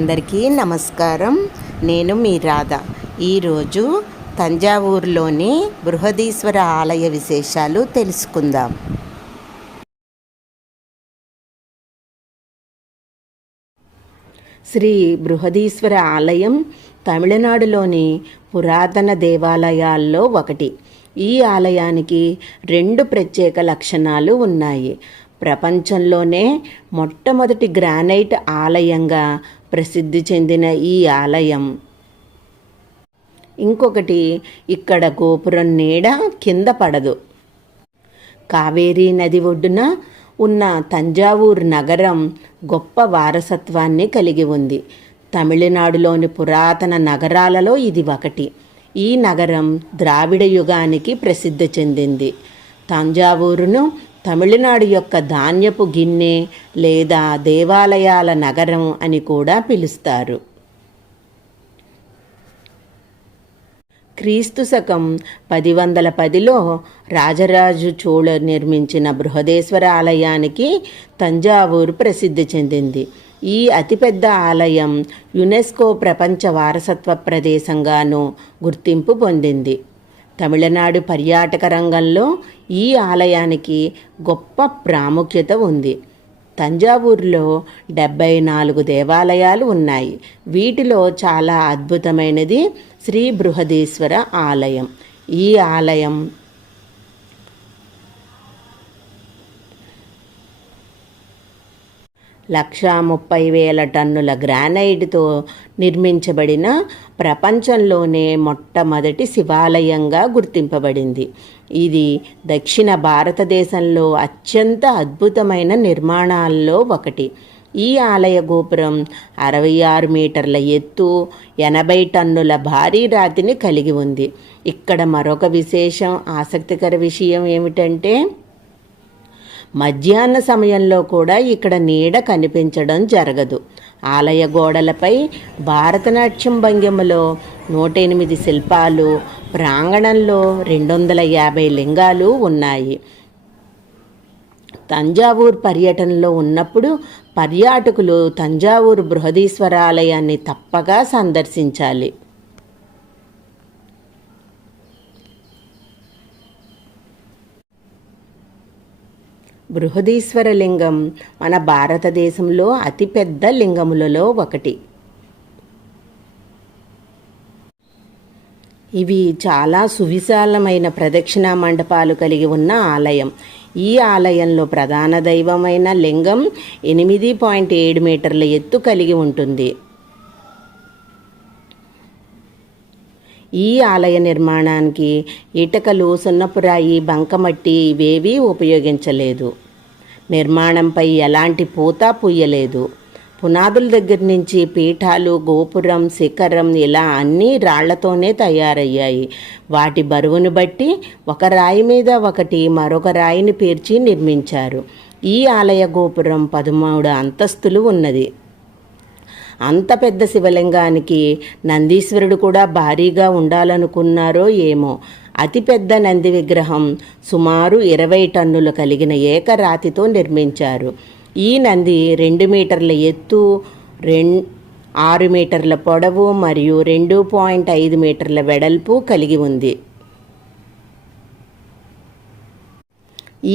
అందరికీ నమస్కారం. నేను మీ రాధ. ఈరోజు తంజావూరులోని బృహదీశ్వర ఆలయ విశేషాలు తెలుసుకుందాం. శ్రీ బృహదీశ్వర ఆలయం తమిళనాడులోని పురాతన దేవాలయాల్లో ఒకటి. ఈ ఆలయానికి 2 ప్రత్యేక లక్షణాలు ఉన్నాయి. ప్రపంచంలోనే మొట్టమొదటి గ్రానైట్ ఆలయంగా ప్రసిద్ధి చెందిన ఈ ఆలయం. ఇంకొకటి, ఇక్కడ గోపురం నీడ కింద పడదు. కావేరీ నది ఒడ్డున ఉన్న తంజావూరు నగరం గొప్ప వారసత్వాన్ని కలిగి ఉంది. తమిళనాడులోని పురాతన నగరాలలో ఇది ఒకటి. ఈ నగరం ద్రావిడ యుగానికి ప్రసిద్ధి చెందింది. తంజావూరును తమిళనాడు యొక్క ధాన్యపు గిన్నె లేదా దేవాలయాల నగరం అని కూడా పిలుస్తారు. క్రీస్తు శకం 1010లో రాజరాజు చోళ నిర్మించిన బృహదేశ్వర ఆలయానికి తంజావూరు ప్రసిద్ధి చెందింది. ఈ అతిపెద్ద ఆలయం యునెస్కో ప్రపంచ వారసత్వ ప్రదేశంగాను గుర్తింపు పొందింది. తమిళనాడు పర్యాటక రంగంలో ఈ ఆలయానికి గొప్ప ప్రాముఖ్యత ఉంది. తంజావూరులో 74 దేవాలయాలు ఉన్నాయి. వీటిలో చాలా అద్భుతమైనది శ్రీ బృహదీశ్వర ఆలయం. ఈ ఆలయం ,30,000 టన్నుల గ్రానైట్తో నిర్మించబడిన ప్రపంచంలోనే మొట్టమొదటి శివాలయంగా గుర్తింపబడింది. ఇది దక్షిణ భారతదేశంలో అత్యంత అద్భుతమైన నిర్మాణాల్లో ఒకటి. ఈ ఆలయ గోపురం 66 మీటర్ల ఎత్తు, 80 టన్నుల భారీ రాతిని కలిగి ఉంది. ఇక్కడ మరొక ఆసక్తికర విషయం ఏమిటంటే, మధ్యాహ్న సమయంలో కూడా ఇక్కడ నీడ కనిపించడం జరగదు. ఆలయ గోడలపై భారతనాట్యం భంగిమలో 108 శిల్పాలు, ప్రాంగణంలో 250 లింగాలు ఉన్నాయి. తంజావూరు పర్యటనలో ఉన్నప్పుడు పర్యాటకులు తంజావూరు బృహదీశ్వర ఆలయాన్ని తప్పగా సందర్శించాలి. బృహదీశ్వర లింగం మన భారతదేశంలో అతిపెద్ద లింగములలో ఒకటి. ఇవి చాలా సువిశాలమైన ప్రదక్షిణా మండపాలు కలిగి ఉన్న ఆలయం. ఈ ఆలయంలో ప్రధాన దైవమైన లింగం 8.7 మీటర్ల ఎత్తు కలిగి ఉంటుంది. ఈ ఆలయ నిర్మాణానికి ఇటుకలు, సున్నపురాయి, బంకమట్టి ఇవేవీ ఉపయోగించలేదు. నిర్మాణంపై ఎలాంటి పూత పూయలేదు. పునాదుల దగ్గర నుంచి పీఠాలు, గోపురం, శిఖరం ఇలా అన్నీ రాళ్లతోనే తయారయ్యాయి. వాటి బరువును బట్టి ఒక రాయి మీద ఒకటి మరొక రాయిని పేర్చి నిర్మించారు. ఈ ఆలయ గోపురం 13 అంతస్తులు ఉన్నది. అంత పెద్ద శివలింగానికి నందీశ్వరుడు కూడా భారీగా ఉండాలనుకున్నారో ఏమో. అతిపెద్ద నంది విగ్రహం సుమారు 20 టన్నులు కలిగిన ఏకరాతితో నిర్మించారు. ఈ నంది 2 మీటర్ల ఎత్తు, 6 మీటర్ల పొడవు మరియు 2.5 మీటర్ల వెడల్పు కలిగి ఉంది.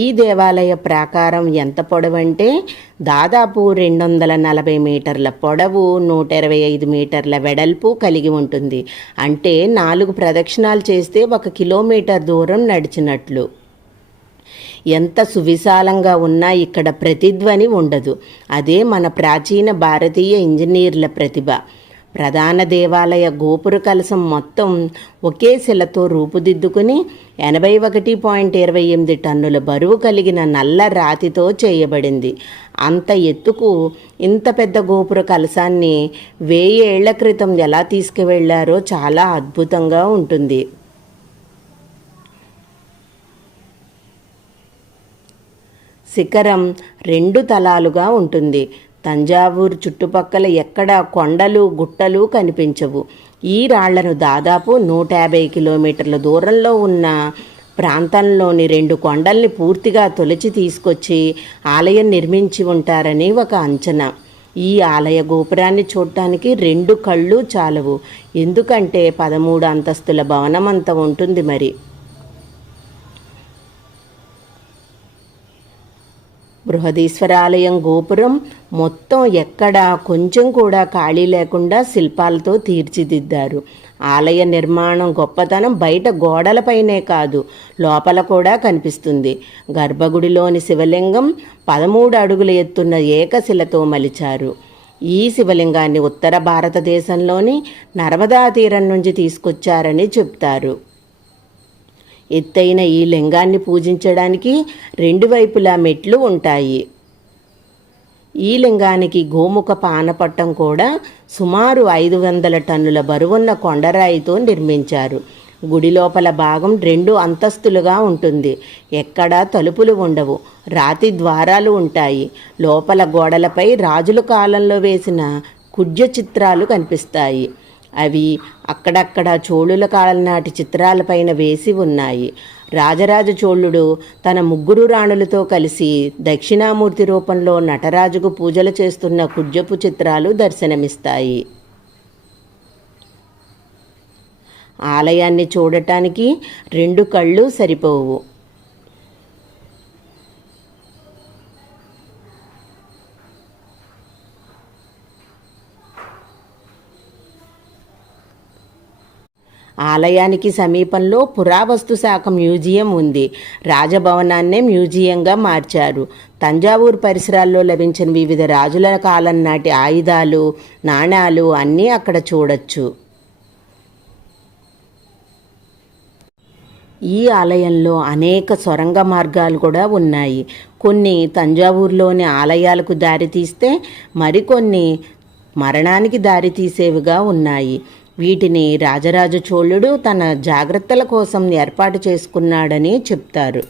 ఈ దేవాలయ ప్రాకారం ఎంత పొడవంటే దాదాపు 240 మీటర్ల పొడవు, 125 మీటర్ల వెడల్పు కలిగి ఉంటుంది. అంటే 4 ప్రదక్షిణాలు చేస్తే 1 కిలోమీటర్ దూరం నడిచినట్లు. ఎంత సువిశాలంగా ఉన్నా ఇక్కడ ప్రతిధ్వని ఉండదు. అదే మన ప్రాచీన భారతీయ ఇంజనీర్ల ప్రతిభ. ప్రధాన దేవాలయ గోపుర కలశం మొత్తం ఒకే శిలతో రూపుదిద్దుకుని 81.28 టన్నుల బరువు కలిగిన నల్ల రాతితో చేయబడింది. అంత ఎత్తుకు ఇంత పెద్ద గోపుర కలశాన్ని 1000 ఏళ్ల క్రితం ఎలా తీసుకువెళ్లారో చాలా అద్భుతంగా ఉంటుంది. శిఖరం 2 తలాలుగా ఉంటుంది. తంజావూరు చుట్టుపక్కల ఎక్కడా కొండలు, గుట్టలు కనిపించవు. ఈ రాళ్లను దాదాపు 150 కిలోమీటర్ల దూరంలో ఉన్న ప్రాంతంలోని 2 కొండల్ని పూర్తిగా తొలచి తీసుకొచ్చి ఆలయం నిర్మించి ఉంటారని ఒక అంచనా. ఈ ఆలయ గోపురాన్ని చూడటానికి 2 కళ్ళు చాలవు. ఎందుకంటే 13 అంతస్తుల భవనం అంత ఉంటుంది మరి. బృహదీశ్వరాలయం గోపురం మొత్తం ఎక్కడా కొంచెం కూడా ఖాళీ లేకుండా శిల్పాలతో తీర్చిదిద్దారు. ఆలయ నిర్మాణం గొప్పతనం బయట గోడలపైనే కాదు, లోపల కూడా కనిపిస్తుంది. గర్భగుడిలోని శివలింగం 13 అడుగుల ఎత్తున్న ఏకశిలతో మలిచారు. ఈ శివలింగాన్ని ఉత్తర భారతదేశంలోని నర్మదా తీరం నుంచి తీసుకొచ్చారని చెప్తారు. ఎత్తైన ఈ లింగాన్ని పూజించడానికి 2 వైపులా మెట్లు ఉంటాయి. ఈ లింగానికి గోముఖ పానపట్టం కూడా సుమారు 500 టన్నుల బరువున్న కొండరాయితో నిర్మించారు. గుడి లోపల భాగం 2 అంతస్తులుగా ఉంటుంది. ఎక్కడా తలుపులు ఉండవు, రాతి ద్వారాలు ఉంటాయి. లోపల గోడలపై రాజుల కాలంలో వేసిన కుడ్య చిత్రాలు కనిపిస్తాయి. అవి అక్కడక్కడ చోళుల కాలం నాటి చిత్రాలపైన వేసి ఉన్నాయి. రాజరాజ చోళుడు తన 3 రాణులతో కలిసి దక్షిణామూర్తి రూపంలో నటరాజుకు పూజలు చేస్తున్న కుడ్యపు చిత్రాలు దర్శనమిస్తాయి. ఆలయాన్ని చూడటానికి 2 కళ్ళు సరిపోవు. ఆలయానికి సమీపంలో పురావస్తు శాఖ మ్యూజియం ఉంది. రాజభవనాన్నే మ్యూజియంగా మార్చారు. తంజావూరు పరిసరాల్లో లభించిన వివిధ రాజుల కాలం నాటి ఆయుధాలు, నాణాలు అన్నీ అక్కడ చూడొచ్చు. ఈ ఆలయంలో అనేక సొరంగ మార్గాలు కూడా ఉన్నాయి. కొన్ని తంజావూరులోని ఆలయాలకు దారితీస్తే మరికొన్ని మరణానికి దారితీసేవిగా ఉన్నాయి. వీటిని రాజరాజ చోళుడు తన జాగ్రత్తల కోసం ఏర్పాటు చేసుకున్నాడని చెప్తారు.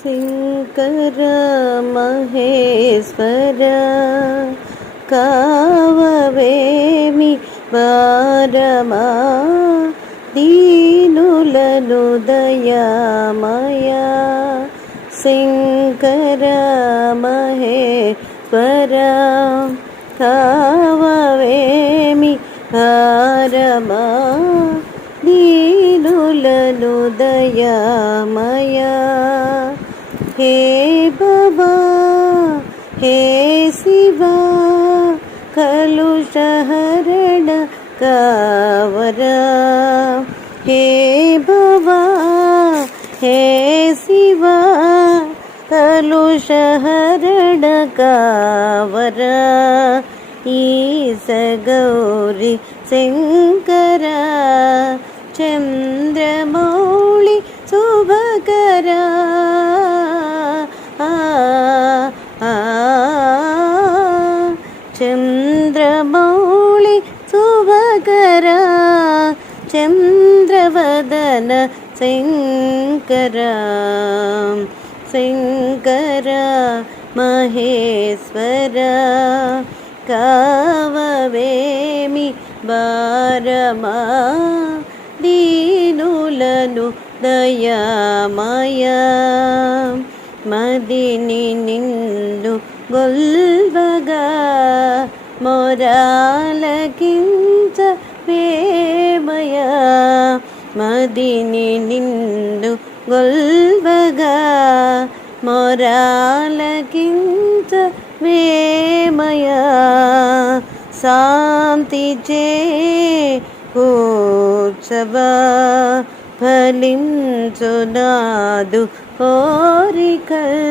శంకర మహేశ్వర కావవేమి వారమా దీనులను దయామయ శంకర మహేశ్వర కావవేమి వారమా దీనులను దయామయ हे बाबा हे शिवा कलुषहरण कावरा हे बाबा हे शिवा कलुषहरण कावरा ईश गौरी शंकरा चंद्रमौळि शुभकरा चंद्रमौळि शुभकरा चंद्रवदन शंकरा शंकरा महेश्वरा काववेमि वारमा दीनुలను దయామయా మదిని నిన్ను గొల్వగా మొరాలకించ వేమయా మదిని నిన్ను గొల్వగా మొరాలకించ వేమయా శాంతి చే కూర్చవా ఫలించునాదు కోరికల్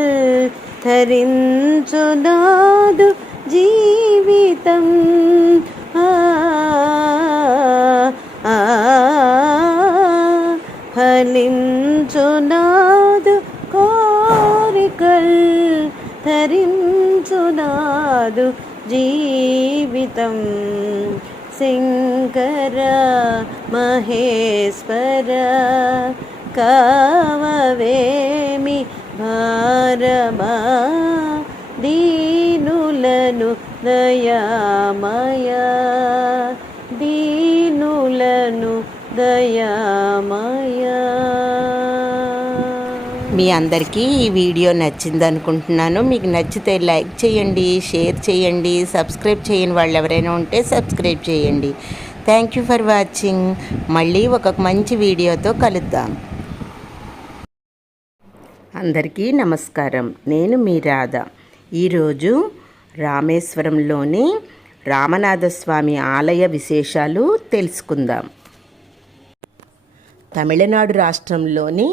ధరించునాదు జీవితం ఫలించునాదు కోరికల్ ధరించునాదు జీవితం శంకర మహేశ్వర కావవేమి భారమా దీనులను దయామయ దీనులను దయామయ. మీ అందరికీ ఈ వీడియో నచ్చింది అనుకుంటున్నాను. మీకు నచ్చితే లైక్ చేయండి, షేర్ చేయండి, సబ్స్క్రైబ్ చేయని వాళ్ళు ఎవరైనా ఉంటే సబ్స్క్రైబ్ చేయండి. Thank you for watching. మళ్ళీ ఒక మంచి వీడియోతో కలుద్దాం. అందరికీ నమస్కారం. నేను మీ రాధ. ఈరోజు రామేశ్వరంలోని రామనాథస్వామి ఆలయ విశేషాలు తెలుసుకుందాం. తమిళనాడు రాష్ట్రంలోని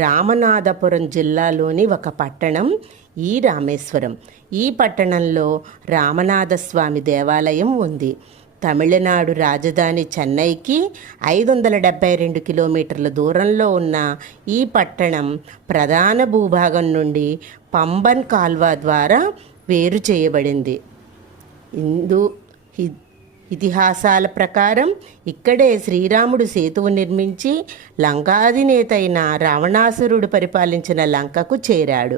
రామనాథపురం జిల్లాలోని ఒక పట్టణం ఈ రామేశ్వరం. ఈ పట్టణంలో రామనాథస్వామి దేవాలయం ఉంది. తమిళనాడు రాజధాని చెన్నైకి 572 కిలోమీటర్ల దూరంలో ఉన్న ఈ పట్టణం ప్రధాన భూభాగం నుండి పంబన్ కాల్వ ద్వారా వేరు చేయబడింది. ఇతిహాసాల ప్రకారం ఇక్కడే శ్రీరాముడు సేతువు నిర్మించి లంకాధినేత అయిన రావణాసురుడు పరిపాలించిన లంకకు చేరాడు.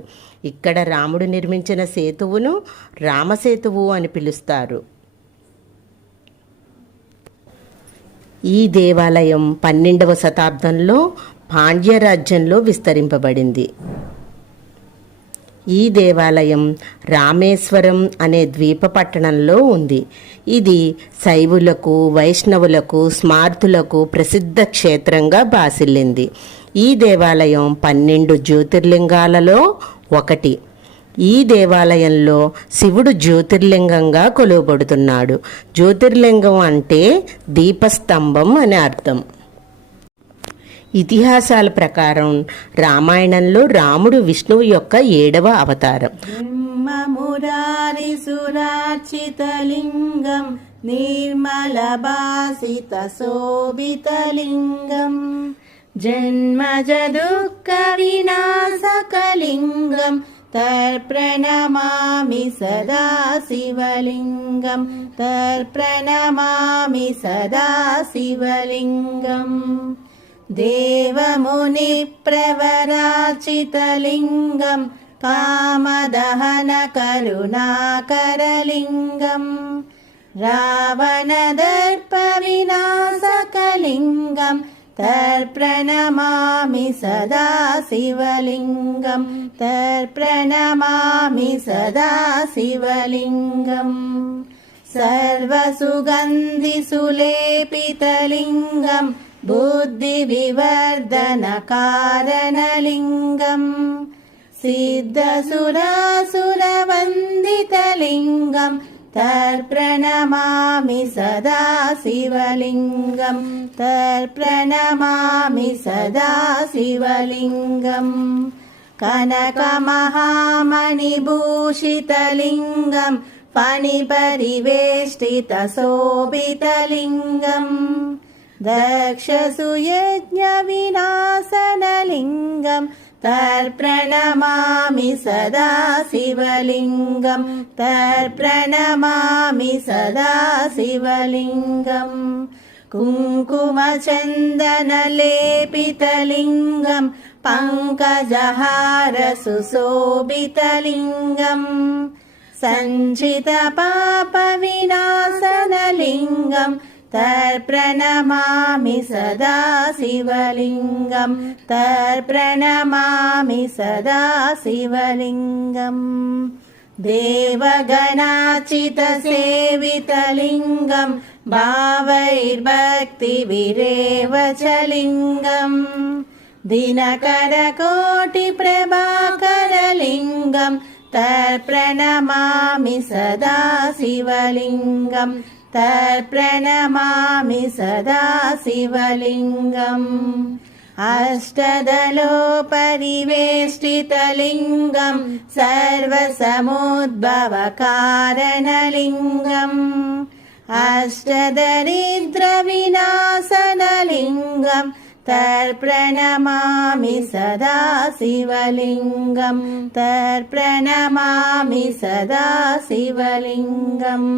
ఇక్కడ రాముడు నిర్మించిన సేతువును రామసేతువు అని పిలుస్తారు. ఈ దేవాలయం 12వ శతాబ్దంలో పాండ్య రాజ్యంలో విస్తరింపబడింది. ఈ దేవాలయం రామేశ్వరం అనే ద్వీప పట్టణంలో ఉంది. ఇది శైవులకు, వైష్ణవులకు, స్మార్తులకు ప్రసిద్ధ క్షేత్రంగా బాసిల్లింది. ఈ దేవాలయం 12 జ్యోతిర్లింగాలలో ఒకటి. ఈ దేవాలయంలో శివుడు జ్యోతిర్లింగంగా కొలువబడుతున్నాడు. జ్యోతిర్లింగం అంటే దీపస్తంభం అని అర్థం. ఇతిహాసాల ప్రకారం రామాయణంలో రాముడు విష్ణువు యొక్క 7వ అవతారం. మురారి సురార్చితలింగం నిర్మల భాసిత శోభితలింగం జన్మజ దుఃఖ వినాశకలింగం తర్ప్రణమామి సదా శివలింగం తర్ప్రణమామి సదా శివలింగం देवमुनिप्रवराचितलिङ्गं कामदहनकरुणाकरलिङ्गं रावणदर्पविनाशकलिङ्गं तर्प्रणमामि सदा शिवलिङ्गं तर्प्रणमामि सदा शिवलिङ्गम् सर्वसुगन्धिसुलेपितलिङ्गं बुद्धिविवर्धनकारणलिङ्गं सिद्धसुरासुरवन्दितलिङ्गं तर्प्रणमामि सदा शिवलिङ्गं तर्प्रणमामि सदा शिवलिङ्गम् कनकमहामणिभूषितलिङ्गं फणिपरिवेष्टितशोभितलिङ्गं दक्षसुयज्ञविनाशनलिङ्गं तर्प्रणमामि सदा शिवलिङ्गं तर्प्रणमामि सदा शिवलिङ्गम् कुङ्कुमचन्दनलेपितलिङ्गं पङ्कजहारसुशोभितलिङ्गं सञ्चितपापविनाशनलिङ्गं तर्प्रणमामि सदा शिवलिङ्गं तर्प्रणमामि सदा शिवलिङ्गम् देवगणाचितसेवितलिङ्गं भावैर्भक्तिभिरेव च लिङ्गम् दिनकरकोटिप्रभाकरलिङ्गं तर्प्रणमामि सदा शिवलिङ्गं तर्प्रणमामि सदा शिवलिङ्गम् अष्टदलोपरिवेष्टितलिङ्गं सर्वसमुद्भवकारणलिङ्गम् अष्टदरिद्रविनाशनलिङ्गं तर्प्रणमामि सदा शिवलिङ्गं तर्प्रणमामि सदा शिवलिङ्गम्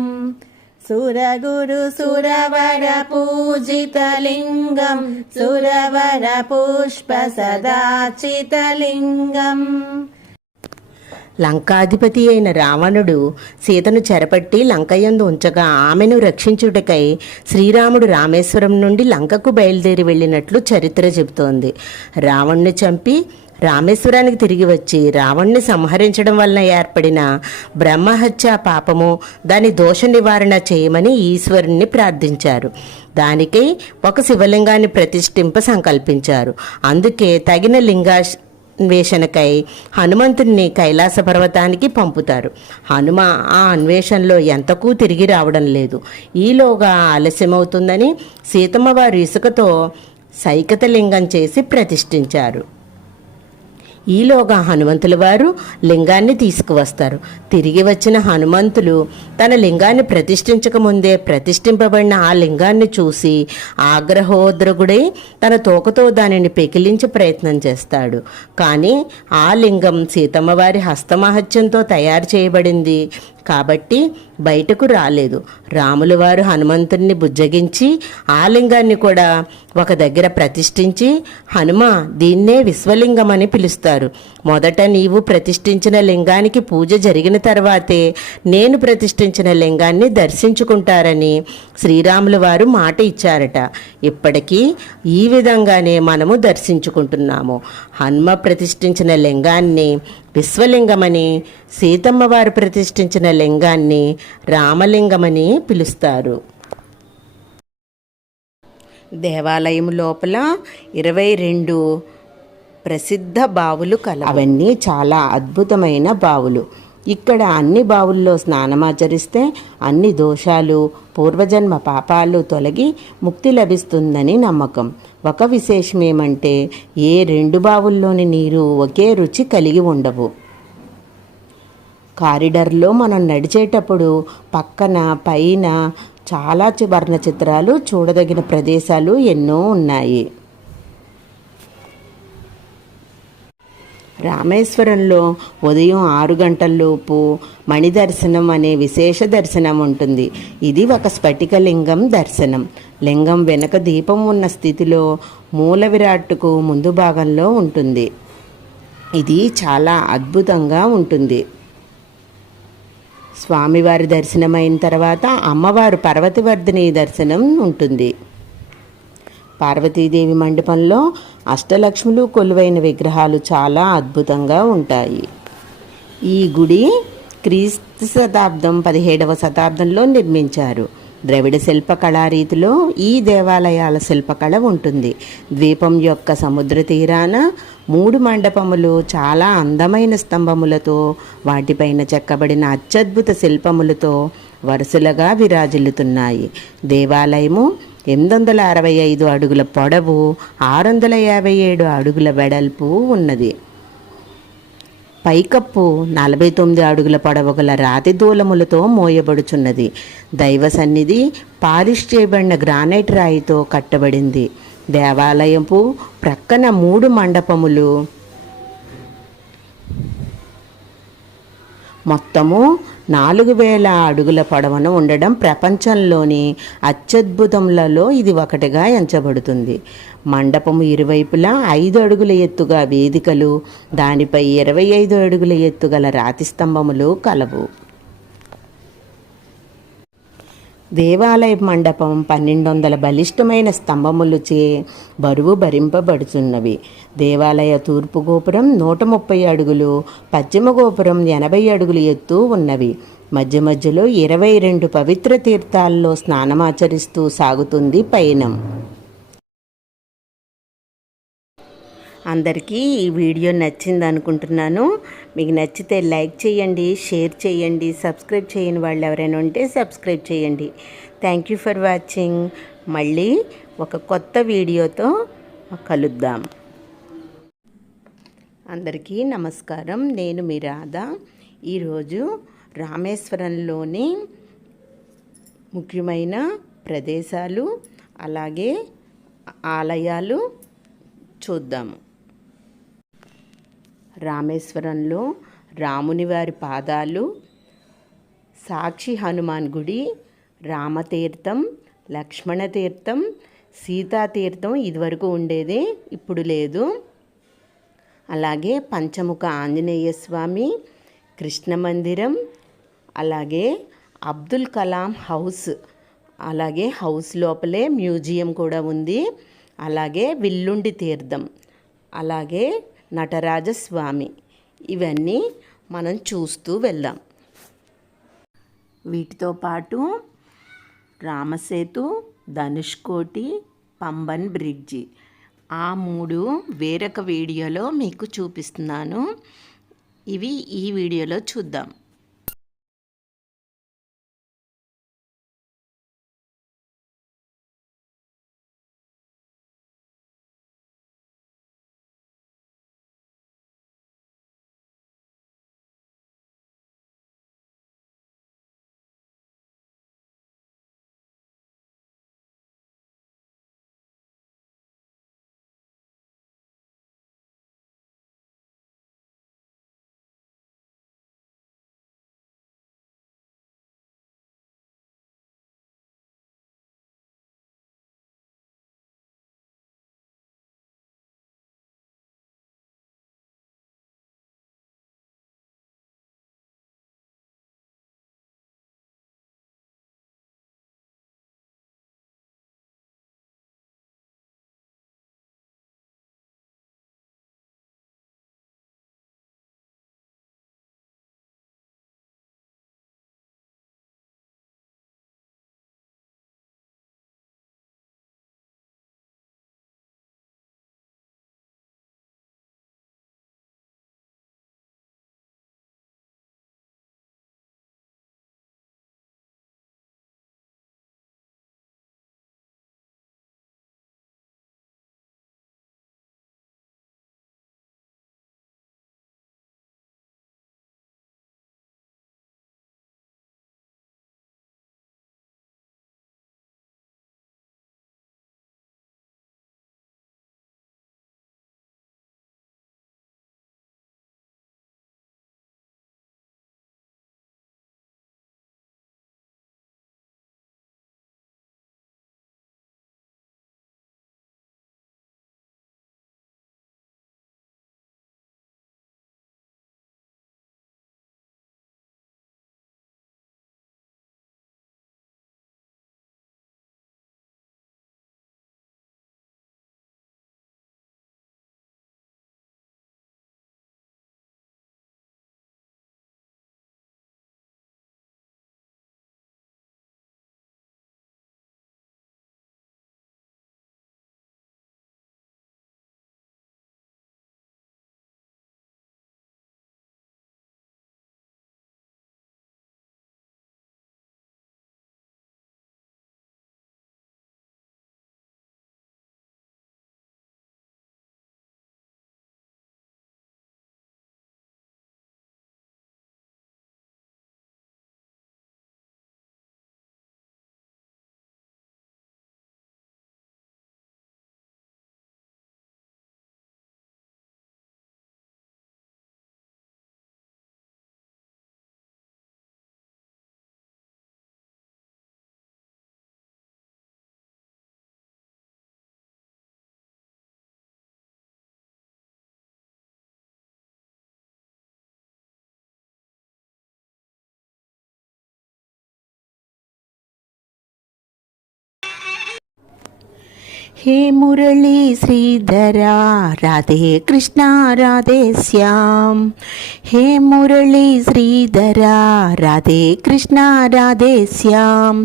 सुरगुरुसुरवरपूजितलिङ्गं सुरवरपुष्पसदाचितलिङ्गम् లంకాధిపతి అయిన రావణుడు సీతను చెరపట్టి లంకయందు ఉంచగా ఆమెను రక్షించుటకై శ్రీరాముడు రామేశ్వరం నుండి లంకకు బయలుదేరి వెళ్ళినట్లు చరిత్ర చెబుతోంది. రావణ్ణి చంపి రామేశ్వరానికి తిరిగి వచ్చి రావణ్ణి సంహరించడం వలన ఏర్పడిన బ్రహ్మహత్య పాపము దాని దోష నివారణ చేయమని ఈశ్వరుణ్ణి ప్రార్థించారు. దానికై ఒక శివలింగాన్ని ప్రతిష్ఠింప సంకల్పించారు. అందుకే తగిన లింగాన్వేషణకై హనుమంతుణ్ణి కైలాస పర్వతానికి పంపుతారు. హనుమ ఆ అన్వేషణలో ఎంతకూ తిరిగి రావడం లేదు. ఈలోగా ఆలస్యమవుతుందని సీతమ్మ వారు ఇసుకతో సైకత లింగం చేసి ప్రతిష్ఠించారు. ఈలోగా హనుమంతుల వారు లింగాన్ని తీసుకువస్తారు. తిరిగి వచ్చిన హనుమంతులు తన లింగాన్ని ప్రతిష్ఠించకముందే ప్రతిష్ఠింపబడిన ఆ లింగాన్ని చూసి ఆగ్రహోద్రగుడై తన తోకతో దానిని పెకిలించే ప్రయత్నం చేస్తాడు. కానీ ఆ లింగం సీతమ్మ వారి హస్తమహత్యంతో తయారు చేయబడింది కాబట్టి బయటకు రాలేదు. రాములు వారు హనుమంతుడిని బుజ్జగించి ఆ లింగాన్ని కూడా ఒక దగ్గర ప్రతిష్ఠించి, హనుమ, దీన్నే విశ్వలింగం అని పిలుస్తారు. మొదట నీవు ప్రతిష్ఠించిన లింగానికి పూజ జరిగిన తర్వాతే నేను ప్రతిష్ఠించిన లింగాన్ని దర్శించుకుంటారని శ్రీరాములు వారు మాట ఇచ్చారట. ఇప్పటికీ ఈ విధంగానే మనము దర్శించుకుంటున్నాము. హనుమ ప్రతిష్ఠించిన లింగాన్ని విశ్వలింగమని, సీతమ్మ వారు ప్రతిష్ఠించిన లింగాన్ని రామలింగమని పిలుస్తారు. దేవాలయం లోపల 22 ప్రసిద్ధ బావులు కలవు. అవన్నీ చాలా అద్భుతమైన బావులు. ఇక్కడ అన్ని బావుల్లో స్నానమాచరిస్తే అన్ని దోషాలు, పూర్వజన్మ పాపాలు తొలగి ముక్తి లభిస్తుందని నమ్మకం. ఒక విశేషమేమంటే ఏ 2 బావుల్లోని నీరు ఒకే రుచి కలిగి ఉండవు. కారిడార్లో మనం నడిచేటప్పుడు పక్కన పైన చాలా వర్ణ చిత్రాలు, చూడదగిన ప్రదేశాలు ఎన్నో ఉన్నాయి. రామేశ్వరంలో ఉదయం 6 గంటల్లోపు మణి దర్శనం అనే విశేష దర్శనం ఉంటుంది. ఇది ఒక స్ఫటిక లింగం దర్శనం. లింగం వెనుక దీపం ఉన్న స్థితిలో మూల విరాట్టుకు ముందు భాగంలో ఉంటుంది. ఇది చాలా అద్భుతంగా ఉంటుంది. స్వామివారి దర్శనమైన తర్వాత అమ్మవారు పర్వతవర్ధిని దర్శనం ఉంటుంది. పార్వతీదేవి మండపంలో అష్టలక్ష్ములు కొలువైన విగ్రహాలు చాలా అద్భుతంగా ఉంటాయి. ఈ గుడి క్రీస్తు శతాబ్దం 17వ శతాబ్దంలో నిర్మించారు. ద్రవిడ శిల్పకళారీతిలో ఈ దేవాలయాల శిల్పకళ ఉంటుంది. ద్వీపం యొక్క సముద్ర తీరాన 3 మండపములు చాలా అందమైన స్తంభములతో, వాటిపైన చెక్కబడిన అత్యద్భుత శిల్పములతో వరుసలుగా విరాజిల్లుతున్నాయి. దేవాలయము 865 అడుగుల పొడవు, 657 అడుగుల వెడల్పు ఉన్నది. పైకప్పు 49 అడుగుల పొడవు గల రాతి దూలములతో మోయబడుచున్నది. దైవ సన్నిధి పాలిష్ చేయబడిన గ్రానైట్ రాయితో కట్టబడింది. దేవాలయపు ప్రక్కన 3 మండపములు మొత్తము 4000 అడుగుల పొడవున ఉండడం ప్రపంచంలోని అత్యద్భుతములలో ఇది ఒకటిగా ఎంచబడుతుంది. మండపము ఇరువైపులా 5 అడుగుల ఎత్తుగా వేదికలు, దానిపై 25 అడుగుల ఎత్తుగల రాతి స్తంభములు కలవు. దేవాలయ మండపం 1200 బలిష్టమైన స్తంభములచే బరువు భరింపబడుతున్నవి. దేవాలయ తూర్పు గోపురం 130 అడుగులు, పశ్చిమ గోపురం 80 అడుగులు ఎత్తు ఉన్నవి. మధ్య మధ్యలో 22 పవిత్ర తీర్థాల్లో స్నానమాచరిస్తూ సాగుతుంది పయనం. అందరికీ ఈ వీడియో నచ్చింది అనుకుంటున్నాను. మీకు నచ్చితే లైక్ చేయండి, షేర్ చేయండి, సబ్స్క్రైబ్ చేయని వాళ్ళు ఎవరైనా ఉంటే సబ్స్క్రైబ్ చేయండి. Thank you for watching. మళ్ళీ ఒక కొత్త వీడియోతో కలుద్దాం. అందరికీ నమస్కారం. నేను మీ రాధా. ఈరోజు రామేశ్వరంలోని ముఖ్యమైన ప్రదేశాలు అలాగే ఆలయాలు చూద్దాము. రామేశ్వరంలో రాముని వారి పాదాలు, సాక్షి హనుమాన్ గుడి, రామతీర్థం, లక్ష్మణతీర్థం, సీతాతీర్థం ఇదివరకు ఉండేది, ఇప్పుడు లేదు. అలాగే పంచముఖ ఆంజనేయ స్వామి, కృష్ణ మందిరం, అలాగే అబ్దుల్ కలాం హౌస్, అలాగే హౌస్ లోపలే మ్యూజియం కూడా ఉంది. అలాగే విల్లుండి తీర్థం, అలాగే నటరాజస్వామి, ఇవన్నీ మనం చూస్తూ వెళ్దాం. వీటితో పాటు రామసేతు, ధనుష్కోటి, పంబన్ బ్రిడ్జి, ఆ 3 వేరొక వీడియోలో మీకు చూపిస్తున్నాను. ఇవి ఈ వీడియోలో చూద్దాం. हे मुरली श्रीधरा राधे कृष्णा राधे श्याम। हे मुरली श्रीधरा राधे कृष्णा राधे श्याम।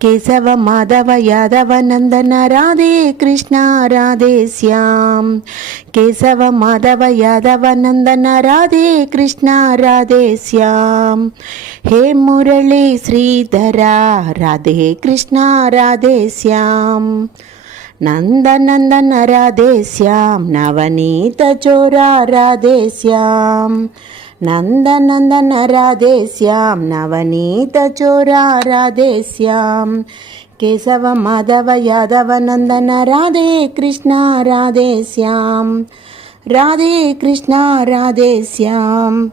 केशव माधव यादव नंदन राधे कृष्णा राधे श्याम। केशव माधव यादव नंदन राधे कृष्णा राधे श्याम। हे मुरली श्रीधरा राधे कृष्णा राधे श्याम। नंदनंदन राधे श्याम नवनीत चोरा राधे श्याम। नंदनंदन राधे श्याम नवनीत चोरा राधे श्याम। केशव माधव यादव नंदन राधे कृष्णा राधे श्याम। राधे कृष्णा राधे श्याम।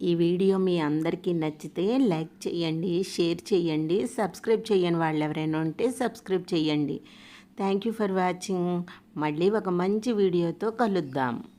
ఈ వీడియో మీ అందరికీ నచ్చితే లైక్ చేయండి, షేర్ చేయండి, సబ్స్క్రైబ్ చేయని వాళ్ళు ఎవరైనా ఉంటే సబ్స్క్రైబ్ చేయండి. Thank you for watching. మళ్ళీ ఒక మంచి వీడియోతో కలుద్దాం.